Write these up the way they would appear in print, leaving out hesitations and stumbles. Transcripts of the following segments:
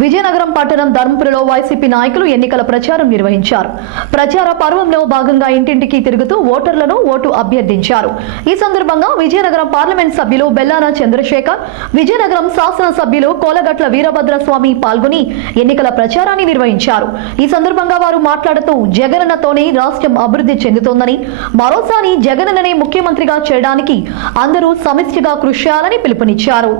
విజయనగరం పట్టణం ధర్మపురిలో వైసీపీ నాయకులు ఎన్నికల ప్రచారం నిర్వహించారు. ప్రచార పర్వంలో భాగంగా ఇంటింటికి తిరుగుతూ ఓటర్లను ఓటు అభ్యర్థించారు. ఈ సందర్భంగా విజయనగరం పార్లమెంట్ సభ్యులు బెల్లాన చంద్రశేఖర్, విజయనగరం శాసన సభ్యులు కోలగట్ల వీరభద్రస్వామి పాల్గొని ఎన్నికల ప్రచారాన్ని నిర్వహించారు. ఈ సందర్భంగా వారు మాట్లాడుతూ జగనన్నతోనే రాష్ట్రం అభివృద్ధి చెందుతోందని, మరోసారి జగనన్ననే ముఖ్యమంత్రిగా చేయడానికి అందరూ సమిష్టిగా కృషి చేయాలని పిలుపునిచ్చారు.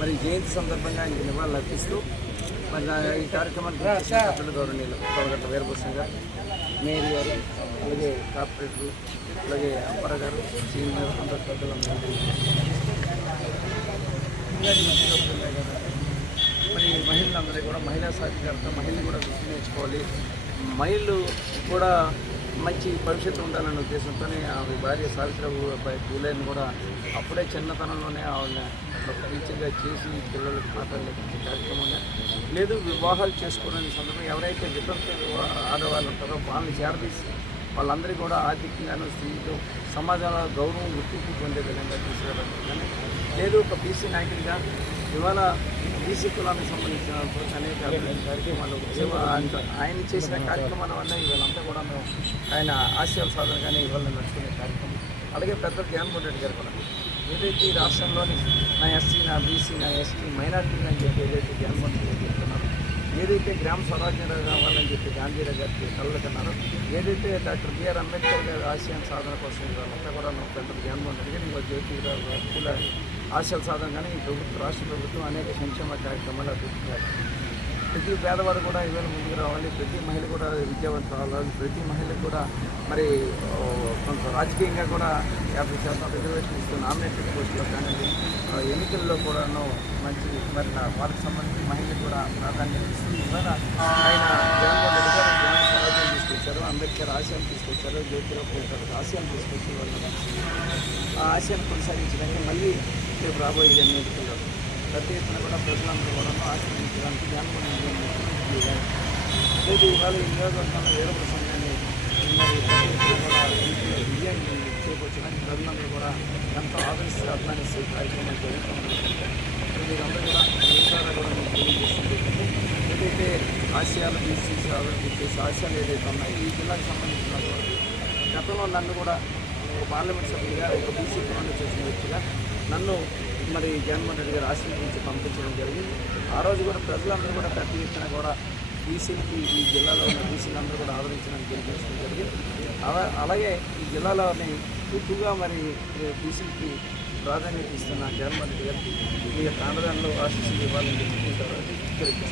మరి జయంతి సందర్భంగా ఆయనకి నివాళులు అర్పిస్తూ మరి ఈ కార్యక్రమానికి గౌరవనీయులు కోలగట్ల వీరభద్రం గారు, మేయర్ గారు, అలాగే కార్పొరేటర్లు, అలాగే అప్పర గారు, సీనియర్ అందరు పెద్దలందరూ మరి మహిళలందరూ కూడా మహిళా సాధికారత, మహిళలు కూడా వృత్తి నేర్చుకోవాలి, మహిళలు కూడా మంచి భవిష్యత్తు ఉండాలనే ఉద్దేశంతో ఆమె భార్య సావిత్రిబాయి పూలేని కూడా అప్పుడే చిన్నతనంలోనే ఆవిడ టీచర్గా చేసి పిల్లలకు పాఠాలు నేర్పించే కార్యక్రమంగా లేదు. వివాహాలు చేసుకోవడానికి సందర్భంగా ఎవరైతే వితంతు ఆడవాళ్ళు ఉంటారో వాళ్ళని చేరదీసి వాళ్ళందరికీ కూడా ఆర్థికంగానూ స్త్రీతో సమాజంలో గౌరవం గుర్తింపు పొందే విధంగా తీసుకురావడం కానీ లేదు. ఒక బీసీ నాయకుడిగా ఇవాళ బీసీ కులానికి సంబంధించిన అనేక అభివృద్ధి కార్యక్రమాలు ఆయన చేసిన కార్యక్రమాల వల్ల ఇవాళంతా కూడా మేము ఆయన ఆశయాల సాధన కానీ ఇవాళ నడుచుకునే కార్యక్రమం. అలాగే పెద్ద జగన్మోహన్ రెడ్డి గారు కూడా ఏదైతే ఈ రాష్ట్రంలోని నా ఎస్సీ, నా బీసీ, నా ఎస్టీ, మైనార్టీలు అని చెప్పి ఏదైతే జగన్మోహన్ రెడ్డి చెప్తున్నారో, ఏదైతే గ్రామ స్వరాజ్యం కావాలని చెప్పి గాంధీరావు గారికి కలలుకన్నారో, ఏదైతే డాక్టర్ బిఆర్ అంబేద్కర్ గారి ఆశయం సాధన కోసం ఇవాళంతా కూడా పెద్ద జగన్మోహన్ రెడ్డి గారు ఇవాళ జ్యోతిరావు ఆశయాల సాధన కానీ ఈ ప్రభుత్వం, రాష్ట్ర ప్రభుత్వం అనేక సంక్షేమ కార్యక్రమాలు అభివృద్ధి. ప్రతి పేదవాడు కూడా ఇవాళ ముందుకు రావాలి, ప్రతి మహిళ కూడా విద్యావంతం కావాలి, ప్రతి మహిళకు కూడా మరి కొంత రాజకీయంగా కూడా 50% రిజర్వేషన్ ఇస్తూ నామినేటెడ్ పోస్టులో కానీ ఎన్నికల్లో కూడాను మంచి మరి వారికి సంబంధించిన మహిళలు కూడా ప్రాధాన్యత ఇస్తూ ఇవాళ ఆయన జగన్మోహన్ రెడ్డి గారు గ్రామ స్వరాజ్యం తీసుకొచ్చారు, అంబేద్కర్ ఆశయాన్ని తీసుకొచ్చారు, జ్యోతిరావు పూలే గారి ఆశయాన్ని తీసుకొచ్చి వాళ్ళు ఆ ఆశయాన్ని కొనసాగించడానికి మళ్ళీ రేపు రాబోయే ఎన్నికల్లో ప్రతి ఎత్తున కూడా ప్రజలందరూ కూడా ఆశీర్వదించడానికి జగన్మోహన్ రెడ్డి గారు లేదు. ఇవాళ ఈ నియోజకవర్గంలో వీరభద్ర సంఘాన్ని విజయం చేకూర్చడానికి ప్రజలందరూ కూడా ఎంతో ఆదరిస్తూ అభిమానిస్తూ కార్యక్రమాలు జరుగుతుంది. మీరందరూ కూడా మిగతా కూడా మేము తెలియజేస్తుంది. ఏదైతే ఆశయాలు బీసీసీ అభివృద్ధి చేసే ఆశయాలు ఏదైతే ఉన్నాయో ఈ జిల్లాకు సంబంధించిన గతంలో నన్ను కూడా ఒక పార్లమెంట్ సభ్యుడిగా, ఒక బీసీ కులాన్ని చేసిన వ్యక్తిగా నన్ను మరి జగన్మోహన్ రెడ్డి గారు ఆశీర్వదించి పంపించడం జరిగింది. ఆ రోజు కూడా ప్రజలందరూ కూడా పెద్ద ఎత్తున కూడా బీసీలకి ఈ జిల్లాలో ఉన్న బీసీలందరూ కూడా ఆదరించడానికి తెలియజేయడం జరిగింది. అలాగే ఈ జిల్లాలోని ఎక్కువగా మరి బీసీలకి ప్రాధాన్యత ఇస్తున్న జగన్మోహన్ రెడ్డి గారికి ఈ యొక్క ఆందోళనలో ఆశీస్సులు ఇవ్వాలని చెప్పి